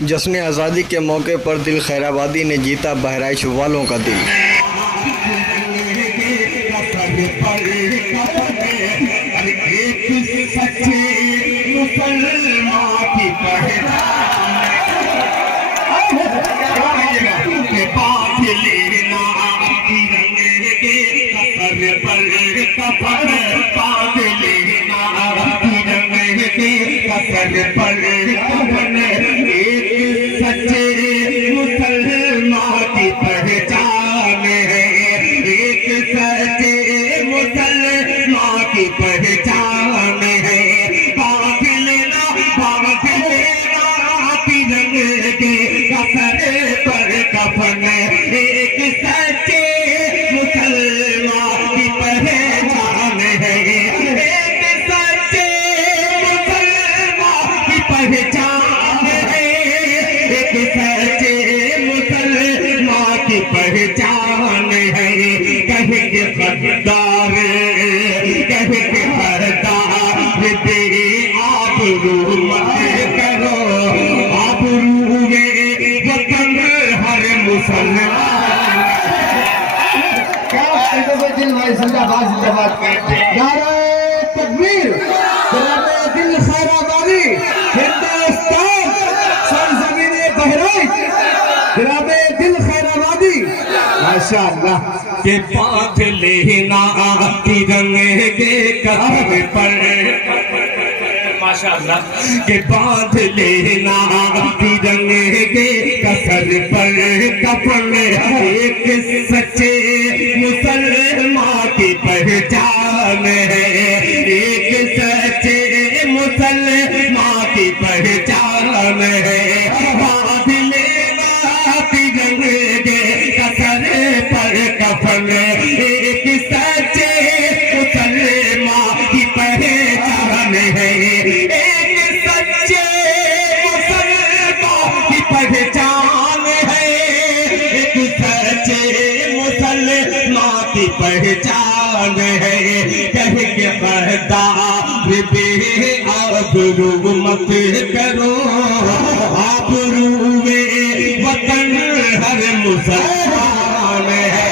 जश्न आज़ादी के मौके पर दिल खैराबादी ने जीता बहराइच वालों का दिल। पहचान है कहे के गद्दार कहे के हरदार तेरे आबरू मत करो आबरू में वतन हर मुसलमान। क्या दिल भाई जिंदाबाद कहते नारे तकबीर जनाबे दिल खैराबादी हिंदुस्तान सरजमीन बहराइच जनाबे दिल खैराबादी माशाअल्लाह के पाथ लेना तिरंगे के कदम पर माशाअल्लाह के बांध लेना तिरंगे के कसर पर कफन एक सच्चे मुसलमान की पहचान है एक सच्चे मुसलमान की पहचान है। बांध लेना तिरंगे के कसर पर कफन एक सच्चे मुसलमान की पहचान है एक सच्चे मुसलमान की पहचान है एक सच्चे मुसलमान की पहचान है। कह के बहदार बे आबरू मत करो आबरू में वतन हर मुसलमान है।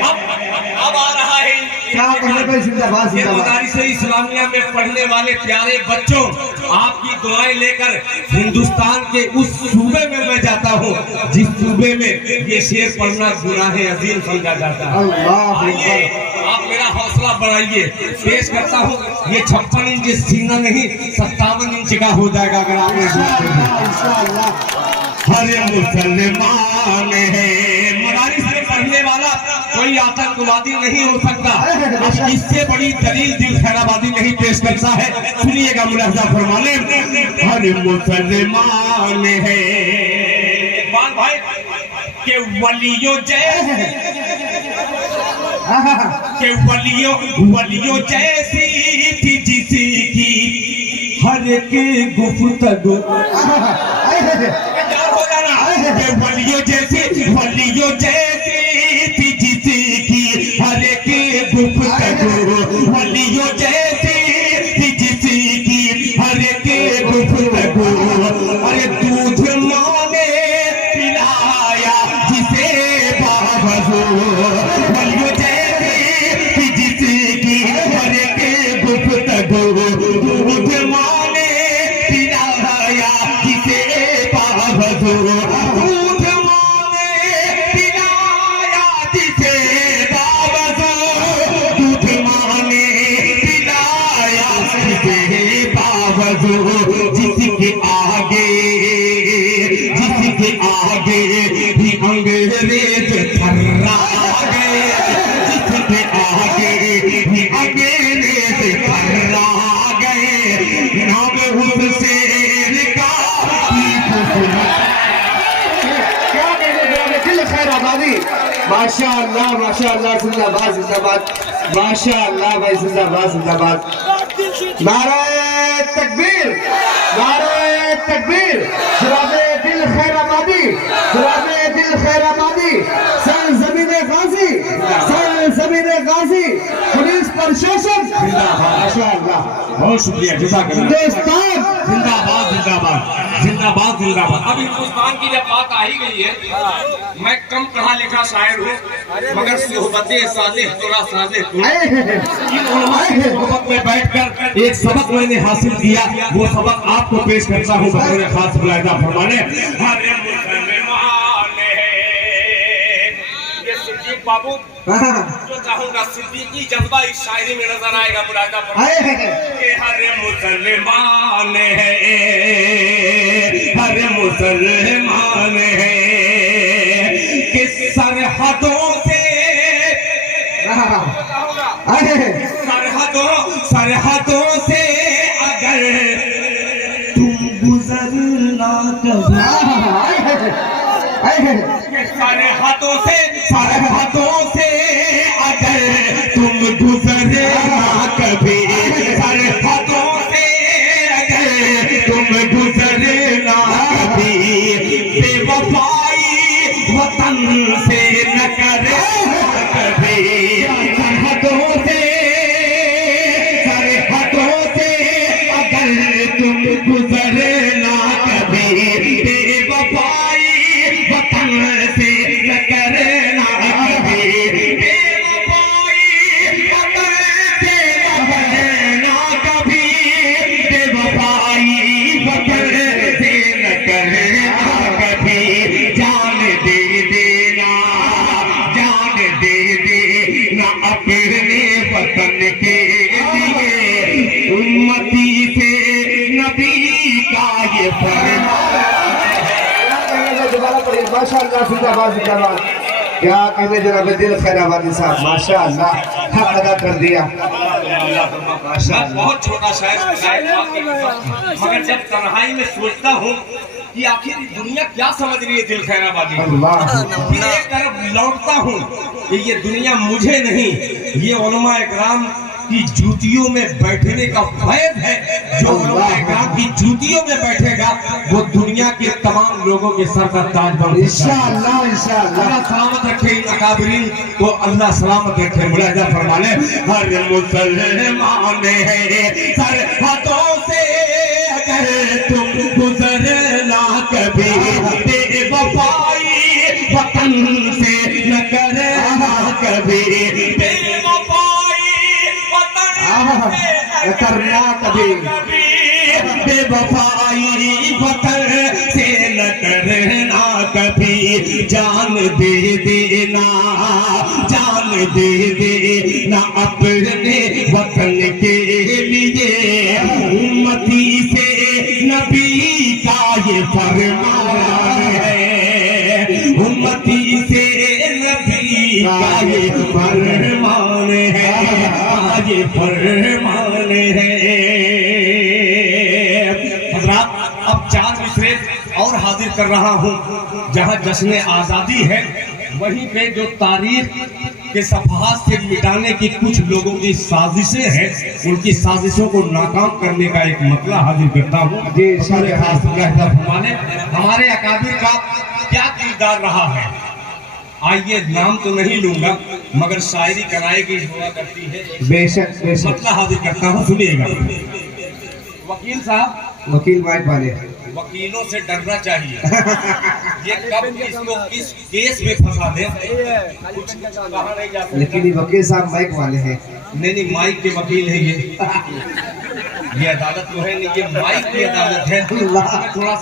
अब आ रहा है क्या मदारिस इस्लामिया में पढ़ने वाले प्यारे बच्चों, आपकी दुआएं लेकर हिंदुस्तान के उस सूबे में मैं जाता हूँ जिस सूबे में ये शेर पढ़ना गुनाह अजीम समझा जाता है। आइए आप मेरा हौसला बढ़ाइए। पेश करता हूँ, ये 56 इंच सीना नहीं 57 इंच का हो जाएगा अगर आपने हर मुसलमान है। मदारिस में पढ़ने वाला कोई आतंकवादी नहीं हो सकता। इससे बड़ी दलील दिल खैराबादी नहीं पेश करता है। सुनिएगा मुलाहिजा फरमाने हर मुसलमान है। इकबाल भाई के वलियों के वलियों जैसी थी जिसी की हर के गुफ्तगू हो जाना वलियों जैसी थी जिसी की हर के गुफ्तगू वलियों जैसी थी जिसी की हर के गुफ्तगू। अरे दूध माने पिलाया जिसे बाबू वलियों जैसी थी जिसी की हर के गुफ्तगू दूध माने पिलाया जिसे बाबू दूध माने पिलाया जिसे बाबू दूध माने पिलाया जिसे बाबू जिसके आगे भी अंग्रेज थर्रा गए जिसके आगे भी अंग्रेज थर्रा गए नाम हुसैन का क्या कहने दिल खैराबादी। माशाअल्लाह माशाअल्लाह जिंदाबाद जिंदाबाद माशाअल्लाह भाई जिंदाबाद। नारे तकबीर जनाबे दिल खैराबादी सरजमीन गाजी पुलिस प्रशासन माशाअल्लाह बहुत शुक्रिया हिंदुस्तान जिंदाबाद। जिंदाबाद जिंदाबाद। अब हिंदुस्तान की जब बात आ ही गई है, मैं कम पढ़ा लिखा शायर हूँ, मगर सोहबतें सालिह तुरा सालिह तुरा। इन उलमा की सोहबत में बैठकर एक सबक मैंने हासिल किया, वो सबक आपको पेश करता हूँ बतौर खास मुलाहिजा फरमाने। हरे मुसलमान ये सिद्दीक बाबू जो चाहूंगा सिद्दीकी जज्बा इस शायरी में नजर आएगा मुलाहिजा फरमाने। हरे मुसलमान है, हरे मुसलमान है कि सरहदों से सरहदों से अगर तुम गुजरना सरहदों से अगर तुम गुजरना कभी, सरहदों से अगर तुम गुजरना कभी, बेवफाई वतन से न करे कभी। सरहदों से अगर तुम गुजरना कभी, बेवफाई वतन से न करना कभी, बेवफाई वतन से न करना कभी, बेवफाई वतन से न करना कभी। जान दे देना अपने वतन के लिए, उम्मती से नबी का ये फरमान है। माशाअल्लाह जिंदाबाद जिंदाबाद। क्या कहने जनाब दिल खैराबादी साहब, माशाअल्लाह हक अदा कर दिया। मैं बहुत छोटा शायर मगर जब तन्हाई में सोचता हूँ कि आखिर दुनिया क्या समझ रही है दिल खैराबादी, फिर एक तरफ लौटता हूँ कि ये दुनिया मुझे नहीं, ये उलमा इकराम की जूतियों में बैठने का फैज़ है। जो उलमा इकराम की जूतियों में बैठेगा वो दुनिया के तमाम लोगों के सर का ताज बन। इंशाअल्लाह इंशाअल्लाह। अल्लाह सलामत रखे इन अकाबिरीन को, अल्लाह सलामत रखे। मुलाहिजा फरमाने। हर मुसलमान है सरहदों से अगर तुम गुजरना कभी, बेवफाई वतन से न करना कभी, बेवफाई वतन से न करना कभी, बेवफाई वतन से न करना कभी। जान दे देना अपने वतन के लिए, उम्मती से नबी का ये फरमान है, उम्मती से नबी का ये फरमान है, ये फरमान है। हज़रात अब 4 मिसरे और हाजिर कर रहा हूँ। जहाँ जश्न आज़ादी है, वहीं पे जो तारीख के सफहात से मिटाने की कुछ लोगों की साजिशें हैं, उनकी साजिशों को नाकाम करने का एक मतला हाजिर करता हूँ। हमारे अकाबिर का क्या किरदार रहा है, आइए नाम तो नहीं लूंगा मगर शायरी कराए की हुआ करती है। बेशक बेशक। मतला हाजिर करता हूँ, सुनिएगा। वकील साहब, वकील माइक वाले, वकीलों से डरना चाहिए। ये कब किसको किस केस में फंसा दे कुछ कहा नहीं जा सकता। लेकिन ये वकील साहब माइक वाले हैं। नहीं माइक के वकील है ये अदालत तो है नहीं, ये माइक की अदालत है। थोड़ा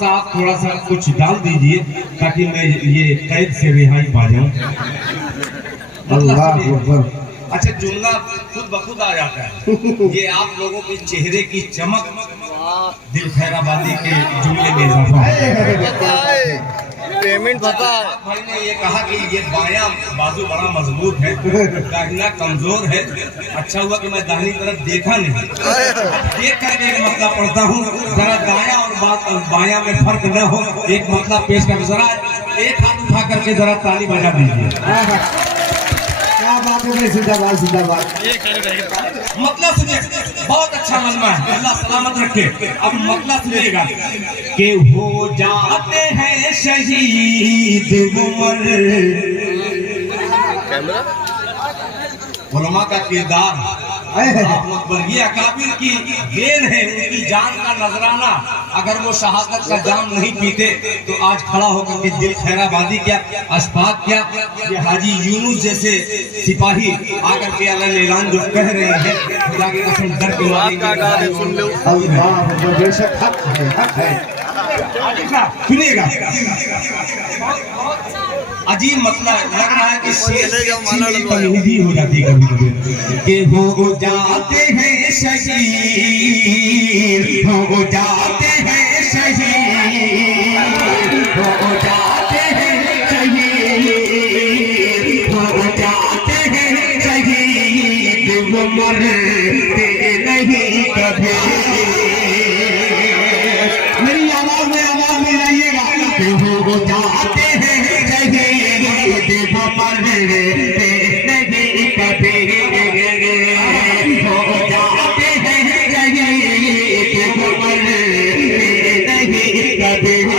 सा कुछ डाल दीजिए ताकि मैं ये कैद से रिहाई पा जाऊं। अच्छा, जुमला खुद बखुद आ जाता है। ये आप लोगों के चेहरे की चमक दिल खैराबादी के जुमले में इजाफा पेमेंट पता है। भाई ने ये कहा कि ये बायां बाजू बड़ा मजबूत है, दाहिना कमजोर है। अच्छा हुआ कि मैं दाहिनी तरफ देखा नहीं, देख करके एक मतला पढ़ता हूँ। जरा दायां और बायां में फर्क न हो, एक मतला पेश कर। जरा एक हाथ उठा करके जरा ताली बजा दीजिए। क्या बात है, जिंदाबाद जिंदाबाद। मतलब सुनिए, बहुत अच्छा मजमा है, अल्लाह सलामत रखे। अब मतलब सुनिएगा कि हो जाते हैं शहीद उमर। उलमा का किरदार ये अकाबिर की देन है, उनकी जान का नजराना अगर वो शहादत का जाम नहीं पीते तो आज खड़ा होकर के दिल खैराबादी क्या, अशफाक क्या, ये हाजी यूनुस जैसे सिपाही आकर के ऐलान जो कह रहे हैं, खुदा की कसम डर के अल्लाह बेशक हक है। सुनिएगा, अजीब मतलब लग रहा है कि शेर तमहीदी हो जाती है कभी कभी कि हो जाते हैं शहीद, हो जाते हैं शहीद, हो जाते हैं शहीद, हो जाते हैं शहीद, वो मरते नहीं कभी। मेरी आवाज में जाइएगा कि हो जाते हैं शहीद, वो मरते नहीं कभी, हो जाते हैं शहीद, वो मरते नहीं कभी, हो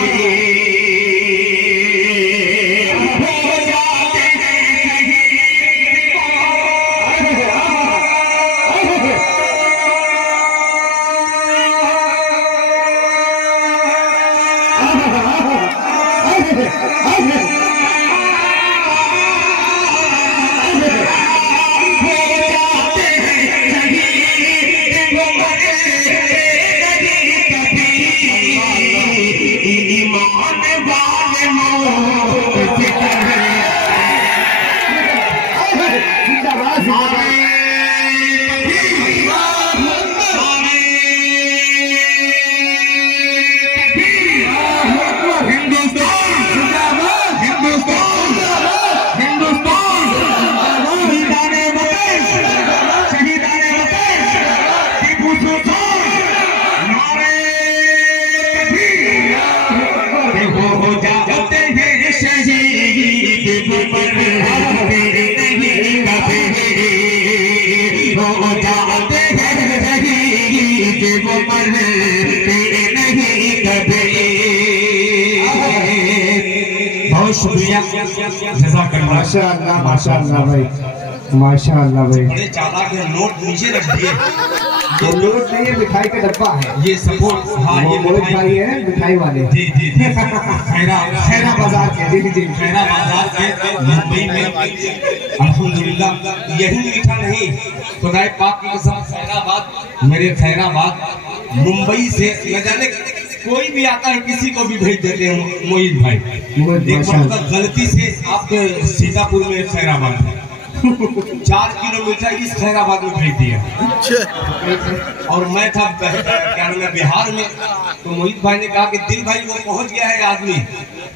जाते हैं बहुत शुक्रिया, जज़ाकल्लाह। माशाअल्लाह माशाअल्लाह भाई, माशाअल्लाह भाई। बड़े चालाक हैं, नोट नीचे रख दिए। ये नोट नहीं है, मिठाई का डब्बा है। ये सपोर्ट, हाँ ये मोहित भाई है मिठाई वाले। जी जी जी, खैरा बाजार के, जी जी खैरा बाजार के मुंबई में अल्हम्दुलिल्लाह यही मीठा नहीं, खुदाए पाक की कसम खैराबाद, मेरे खैराबाद मुंबई से न जाने कोई भी आता है किसी को भी भेज देते हैं मोहित भाई। एक बार गलती से आपके सीतापुर में खैराबाद 4 किलोमीटर इस खैराबाद में भेज दिया, और मैं था क्या नाम है बिहार में, तो मोहित भाई ने कहा कि दिल भाई वो पहुंच गया है आदमी।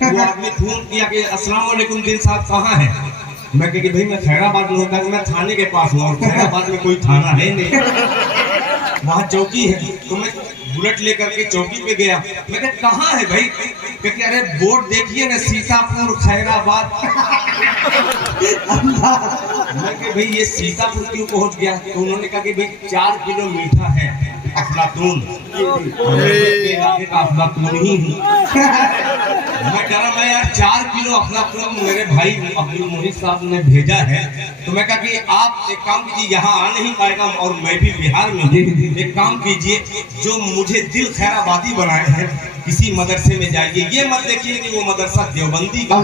वो आदमी फोन किया कि अस्सलाम वालेकुम दिल साहब कहाँ है। मैं कह भाई मैं खैराबाद में होता, मैं थाने के पास हूँ, और खैराबाद में कोई थाना है नहीं, वहाँ चौकी है। तो मैं बुलेट लेकर के चौकी पे गया, मैं कहा कहाँ है भाई, क्योंकि अरे बोर्ड देखिए ना, सीतापुर खैराबाद। मैं कहा भाई ये सीतापुर क्यों पहुंच गया, तो उन्होंने कहा कि भाई 4 किलो मीठा है अफलातून, अफलातून ही हूँ। मैं कह रहा मैं यार 4 किलो अफलातून मेरे भाई अब्दुल मोहित साहब ने भेजा है, तो मैं कहा कि आप एक काम कीजिए, यहाँ आ नहीं पाएगा और मैं भी बिहार में हूँ, एक काम कीजिए जो मुझे दिल खैराबादी बनाए हैं किसी मदरसे में जाइए, ये मत देखिए कि वो मदरसा देवबंदी का है,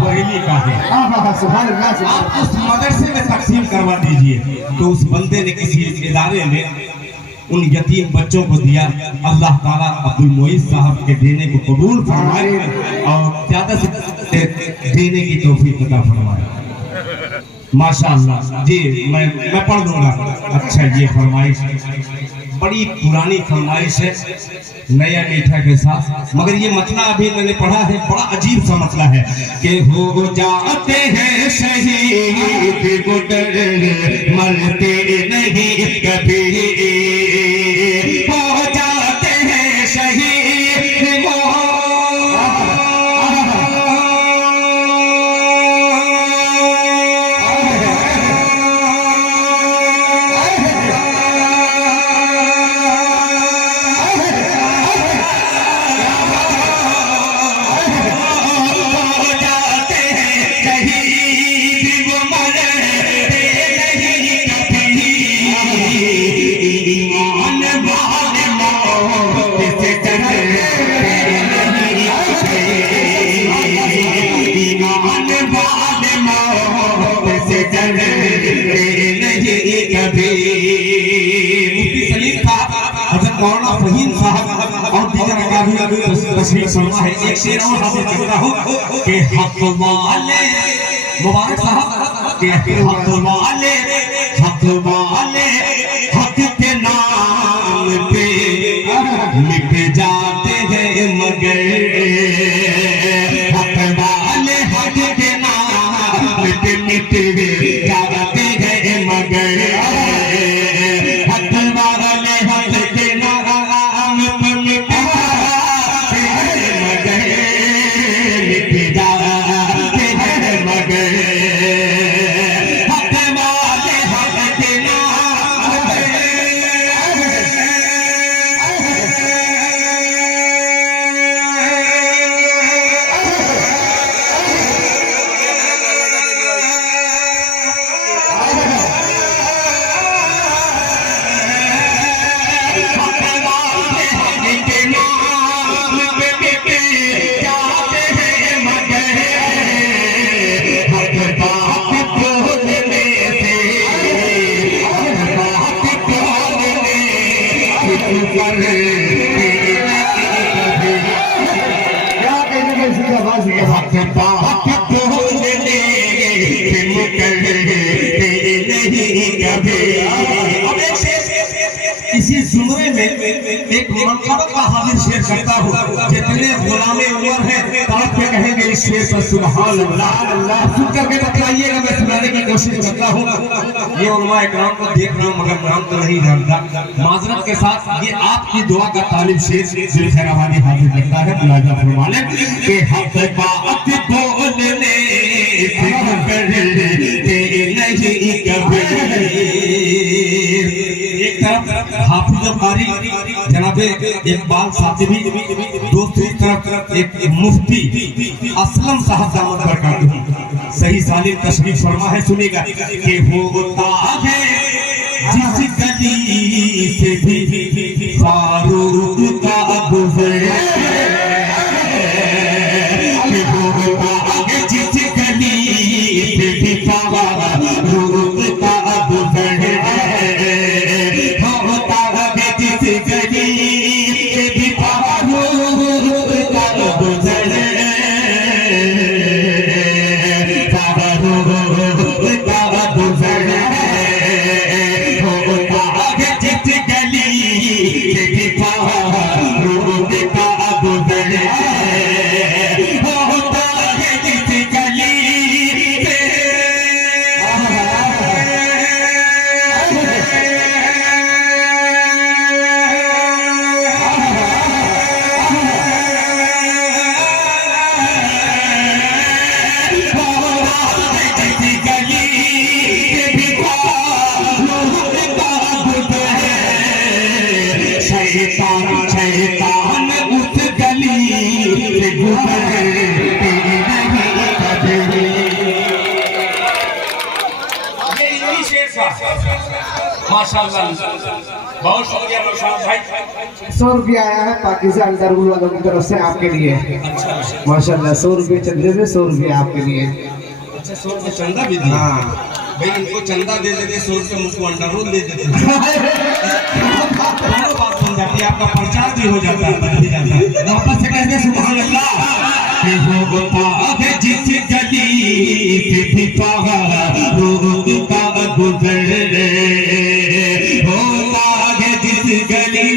बरेली का है, आप उस मदरसे में तकसीम करवा दीजिए। तो उस बंदे ने किसी इदारे में उन यतीम बच्चों को दिया। अल्लाह ताला अब्दुल मोइज साहब के देने को कबूल फरमाए और ज्यादा से देने की तौफीक अता फरमाए। माशाअल्लाह जी, मैं पढ़ दूंगा। अच्छा, ये फरमाइश बड़ी पुरानी फरमाइश है, नया मीठा के साथ, मगर ये मतला अभी मैंने पढ़ा है, बड़ा अजीब सा मतला है कि हो जाते हैं शहीद मरते नहीं कभी, हो जाते हैं शहीद ईमान तशरीफ फरमा है। एक शेर और हाजिर करता हूँ कि हक वाले मुबारक साहब के हक वाले हक के नाम पे मिट जाते हैं मगर हक वाले हक के नाम पे मिट जाते हैं मगर हक वाले हक के नाम पे मिट जाते हैं मगर मिट जाते हैं मगर क्या कहने में जिंदाबाद इसी जुमरे में एक मनकबत का हाजिर शेर करता हूँ। जितने गुलामे उमर है तड़प के कहेंगे इस शेर पर सुभान अल्लाह। सुन करके बताइएगा, मैं सुनाने की कोशिश करता हूँ। ये उलमा इकराम को देख रहा हूँ मगर नाम तो नहीं जानता। माजरत के साथ ये आपकी दुआ का तालिब शेर खैराबादी हाजिर करता है। मुलाजा फरमाने के हक बात बोलने से नहीं कभी। एक तरफ हाफिज कारी जनाबे इकबाल सातिबी, दूसरी तरफ एक मुफ्ती असलम साहब दामद बरकातहू सही सालिम तशरीफ फरमा है। सुनेगा कि होता है जिस गली से भी फारूक का गुजर, कि होता है जिस गली से भी फारूक का गुजर, होता है जिस गली से भी फारूक का गुजर, फारूक का गुजर, होता है जिस गली से भी फारूक का गुजर, होता है जिस गली से शैतान उस गली से गुजरते नहीं कभी। ये इन्हीं शेर था। माशाअल्लाह, बहुत शुक्रिया नौशाद भाई। 100 रुपया आया है पाकिस्तान दरबार वालों की तरफ से आपके लिए। माशाल्लाह 100 रुपये चंदे में 100 रुपये आपके लिए। अच्छा 100 रुपये चंदा भी दिया। हाँ भाई इनको चंदा दे देते 100 रुपये मुझको अंडा रोल दे देते। दोनों बात बन जाती है, आपका प्रचार भी हो जाता है, बन भी जाता है। वापस से कहते सुभान अल्लाह। कि होता है जिस गली से भी फारूक का गुजर, होता है जिस गली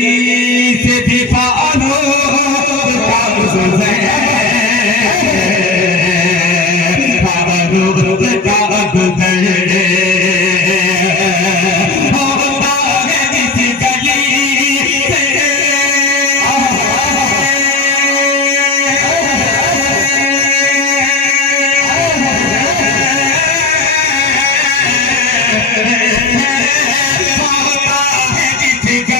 से भी फारूक का गुजर, फारूक का गुजर, होता है जिस गली से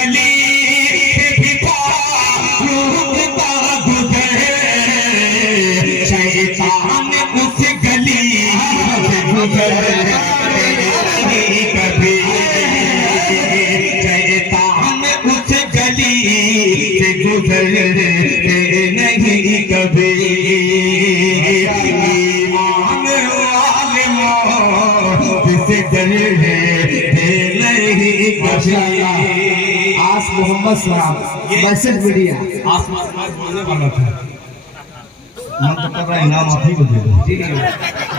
शैतान उस गली से गुजरते नहीं कभी, शैतान उस गली से गुजरते नहीं कभी। ईमान वाले मौत से डरते नहीं कभी। आस मोहम्मद साहब मैसेज मीडिया। आसमान वाला था, मन तो कर रहा है इनाम आप ही को दे दो,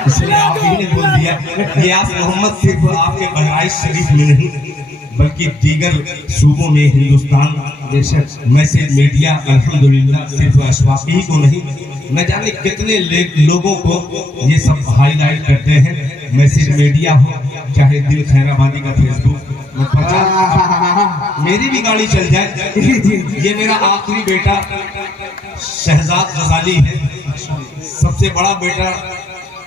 इसलिए आप ही ने बोल दिया। ये आप मोहम्मद सिर्फ आपके बहराइच शरीफ में नहीं बल्कि दीगर सूबों में हिंदुस्तान मैसेज मीडिया अल्हम्दुलिल्लाह सिर्फ अशफाकी ही को नहीं, न जाने कितने लोगों को ये सब हाईलाइट करते हैं। मैसेज मीडिया हो चाहे दिल खैराबादी का फेसबुक, मेरी भी गाड़ी चल जाए। ये मेरा आखिरी बेटा शहजाद गजाली है, सबसे बड़ा बेटा,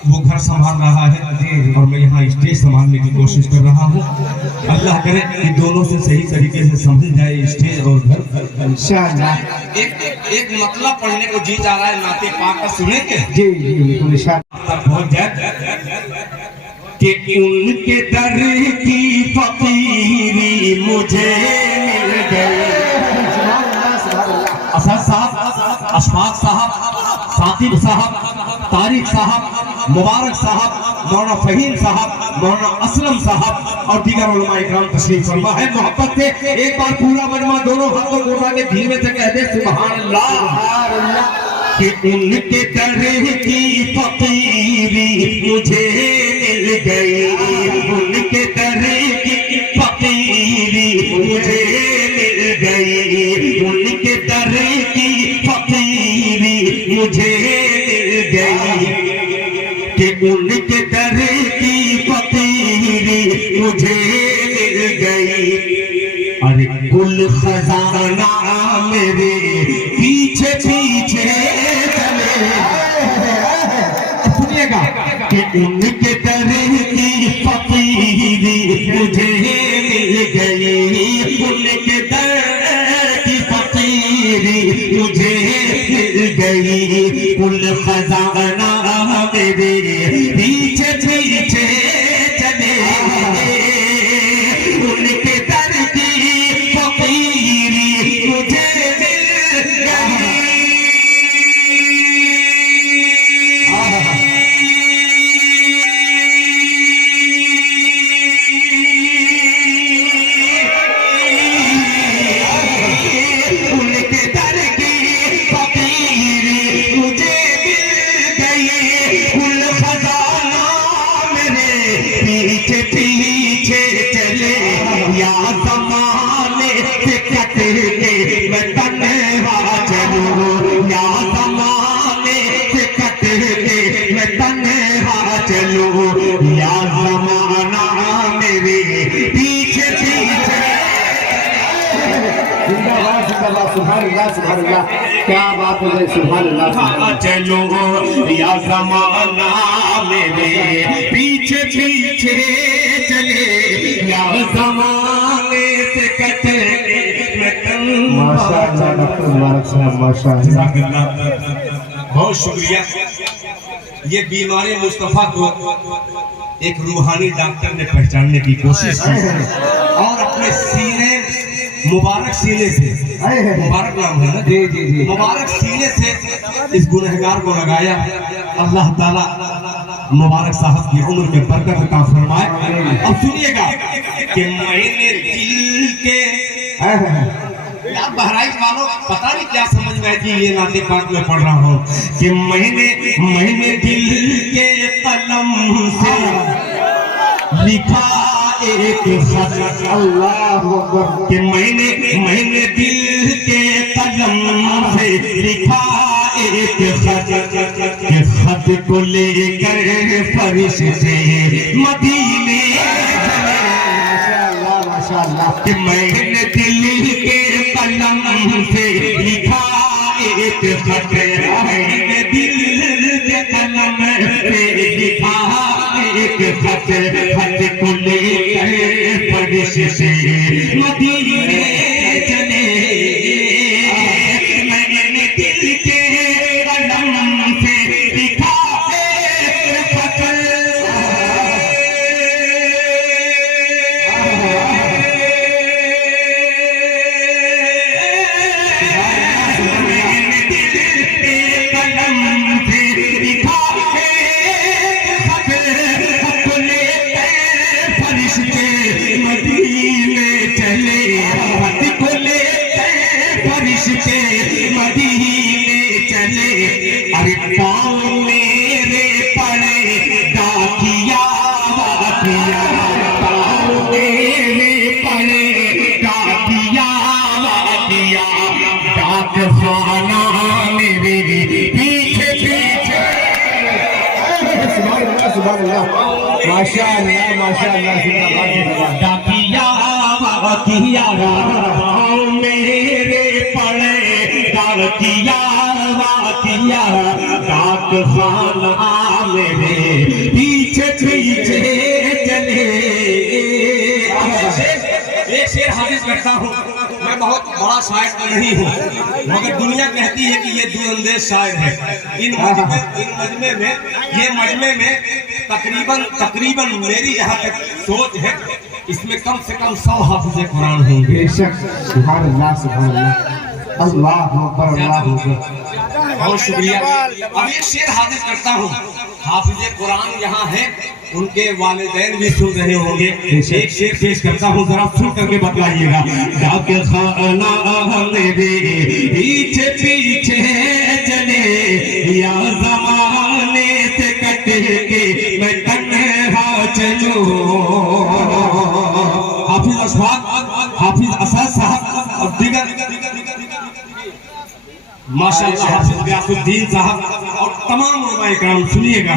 वो घर संभाल रहा है और मैं यहाँ स्टेज संभालने की कोशिश कर रहा हूँ। अल्लाह करे कि दोनों से सही तरीके से समझ जाए स्टेज और घर इंशाअल्लाह। एक मतलब पढ़ने को जी जा रहा है, नाते पाक का सुनेंगे जी जी बिल्कुल इंशाअल्लाह। पहुँच जाए कि उनके दर की फकीरी मुझे मिल गई। असद साहब, अशफाक साहब, साकिब साहब, तारिक साहब, मुबारक साहब, मौलाना फहीम साहब, मौलाना असलम साहब और दीगर उलमा इकराम तशरीफ फरमा है। मोहब्बत से एक बार पूरा मजमा दोनों हाथों को उठा के धीमे से कह दे सुभान अल्लाह। कि उनके दर की फकीरी मुझे मिल गई, उनके दर की फकीरी मुझे मिल गई, उनके दर की फकीरी मुझे मिल गई, कि उनके दर की फकीरी मुझे मिल गई। अरे कुल खजाना मेरे पीछे पीछे चले, सुनिएगा कि उनके दर की फकीरी मुझे मिल गई, उनके दर की फकीरी मुझे मिल गई। कुल खजाना मेरे पीछे पीछे चले, उनके दर की फकीरी मुझे मिल गई। उनके दर की फकीरी मुझे मिल गई। कुल खजाना मेरे पीछे पीछे चले, या ज़माने से कट के मैं तन्हा चलूं, या ज़माने से कट के मैं तन्हा चलूं, या ज़माना मेरे पीछे पीछे। जिंदाबाद जिंदाबाद, सुभान अल्लाह सुभान अल्लाह, क्या बात है, सुभान अल्लाह। चलो या ज़माना मेरे पीछे पीछे चले, या ज़माने से कटे मैं तन्हा। माशाअल्लाह डॉक्टर मुबारक साहब, माशाअल्लाह। बहुत शुक्रिया। ये बीमारी मुस्तफ़ा को एक रूहानी डॉक्टर ने पहचानने की कोशिश की और अपने सीने, मुबारक सीने से, मुबारक नाम है ना, जी जी जी, मुबारक सीने से इस गुनहगार को लगाया। अल्लाह ताला मुबारक साहब की उम्र में बरकत अता फरमाए। अब सुनिएगा कि मैंने दिल के, यार बहराइच वालों पता नहीं क्या समझ में कि ये नाते पाक में पढ़ रहा हूँ कि मैंने दिल के कलम से लिखा एक खत, अल्लाह अकबर। कि मैंने दिल के कलम से लिखा एक खत, के खत को लेकर फरिश्ते मदीने। माशाअल्लाह माशाअल्लाह। कि मैंने दिल के कलम से लिखा एक खत, मैंने दिल के कलम से लिखा एक खत, खत को लेकर फरिश्ते मदीने चले। मैंने दिल के कलम से लिखा एक खत, मदीने चले। अरे पाँव मेरे पड़े डाकिया वाकिया, पाँव मेरे पड़े डाकिया वाकिया, डाक खाना मेरे पीछे पीछे। सुभान अल्लाह, माशाअल्लाह माशाअल्लाह, जिंदाबाद। डाकिया वाकिया, पाँव मेरे पड़े डाकिया वाकिया, डाक खाना मेरे पीछे पीछे चले। एक शेर हाफिज करता हूँ, मैं बहुत बड़ा शायर तो नहीं हूँ, मगर दुनिया कहती है कि ये दूरअंदेज शायर है। इन मजमे में ये मजमे में तकरीबन मेरी जहाँ तक सोच है, इसमें कम से कम 100 हाफिज कुरान होंगे। बेशक, सुभान अल्लाह सुभान अल्लाह, अल्लाह अकबर अल्लाह अकबर। बहुत शुक्रिया। अब एक शेर हाफिज करता हूँ। हाफिज कुरान यहाँ है, उनके वालिदैन भी सुन रहे होंगे। एक शेर पेश करता हूँ, जरा सुन करके बतलाइएगा। डाके खाना मेरे पीछे पीछे चले, या जमाने से कट के मैं तन्हा चलूं। हाफिज अशफाक, हाफिज असद साहब और दीगर माशाअल्लाह, हाफिज गयासुद्दीन साहब और तमाम उलमाए कराम सुनिएगा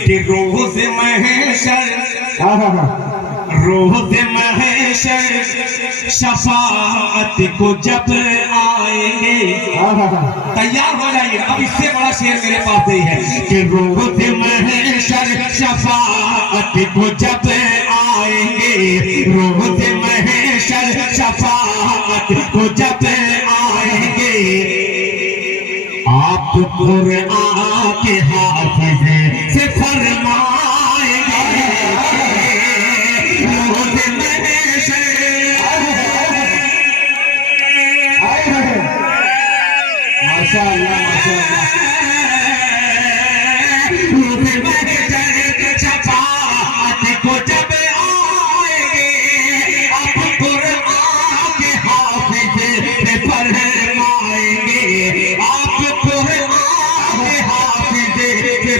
कि रोज़े महशर शफाअत को जब आएंगे, तैयार हो जाइए। अब इससे बड़ा शेर मेरे पास नहीं है कि रोज़े महशर शफाअत को जब आएंगे, रोज़े महशर शफाअत को जब आएंगे, आप कुरआन के हाफिज से फरमाएंगे, रोज़े महशर। माशाअल्लाह माशाअल्लाह, रोज़े महशर शफाअत को जब आएंगे, आप कुरआन के हाफिज से फरमाएंगे, आप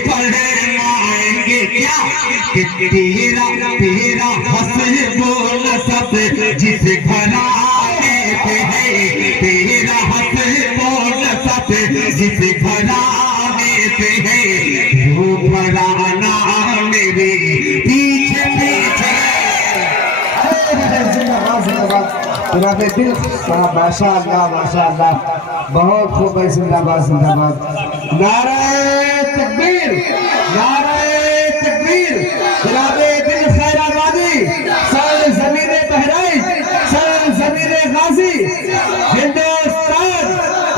फरमाएंगे क्या कि तेरा तेरा हस्बो नसब जिस घराने पे है, तेरा हस्बो नसब जिस घराने पे है, वो घराना मेरे पीछे पीछे। जिंदाबाद जिंदाबाद, जनाब दिल साहब, माशाअल्लाह माशाअल्लाह, बहुत खूब है। जिंदाबाद जिंदाबाद, नारे तकबीर, नारे तकबीर। जनाब दिल खैराबादी, सर ज़मीर बहराइच, सर ज़मीर गाजी, हिंदुस्तान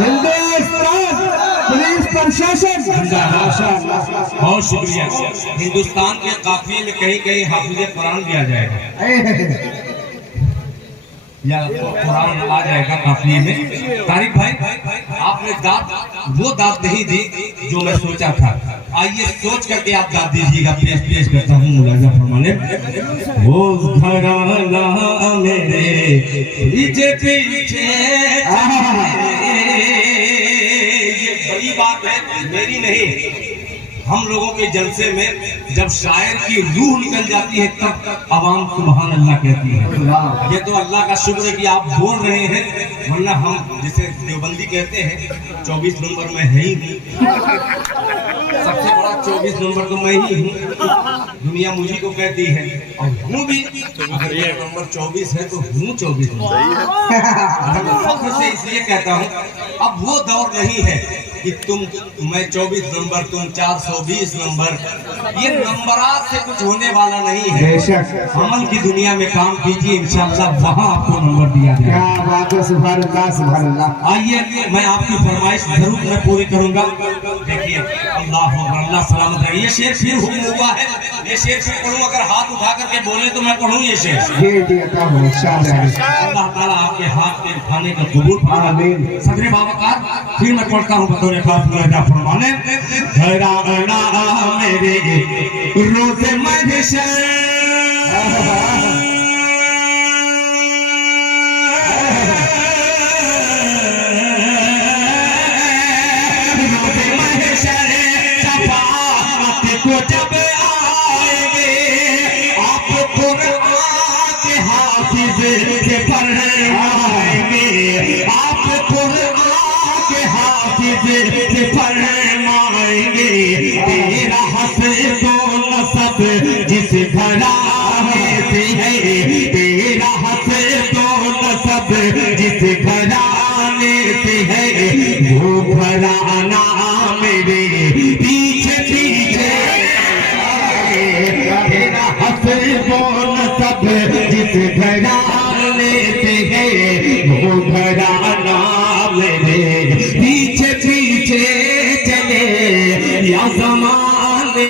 हिंदुस्तान पुलिस प्रशासन, माशाअल्लाह। बहुत शुक्रिया। हिंदुस्तान के काफिले में कहीं कहीं हाफिज कुरान भी आ जाएगा, या कुरान आ जाएगा काफिले में। तारिक भाई, आपने दाद वो दाद नहीं दी जो मैं सोचा था। आइए सोच करके आप दाद दीजिएगा। पेश करता हूँ मुलाजा फरमाने। वो घराना मेरे पीछे पीछे, ये बड़ी बात है, मेरी नहीं। हम लोगों के जलसे में जब शायर की रूह निकल जाती है, तब आवाम सुभान अल्लाह कहती है। ये तो अल्लाह का शुक्र है कि आप बोल रहे हैं, वरना हम जिसे देवबंदी कहते हैं 24 नंबर में है ही नहीं। सबसे बड़ा 24 नंबर तो मैं ही हूँ, दुनिया मुझी को कहती है और हूँ भी। अगर ये नंबर 24 है तो हूँ 24 नंबर। फख्र से इसलिए कहता हूँ, अब वो दौर नहीं है कि मैं 24 नंबर, तुम 420 नंबर। ये नंबरात से कुछ होने वाला नहीं है। अमल की दुनिया में काम कीजिए, इंशाअल्लाह वहाँ आपको नंबर दिया जाएगा। क्या बात है, सुभान अल्लाह सुभान अल्लाह। आइए, मैं आपकी फरमाइश जरूर मैं पूरी करूंगा। देखिए, अल्लाह अल्लाह सलामत रहे। ये शेर फिर हुक्म हुआ है, ये शेर फिर पढ़ूं। अगर हाथ उठा करके बोले तो मैं पढ़ूं ये शेर। अल्लाह ताला आपके हाथ के उठाने का कबूल फरमाए। सदरे बावकार फिर मैं पढ़ता हूँ बतौर खास मुलाजा फरमाने। घराना मेरे रोज़े महशर, रोज़े महशर मेरे पीछे पीछे तेरा हसबोन सब जिस घराने पे है वो घराना मेरे पीछे पीछे चले या ज़माना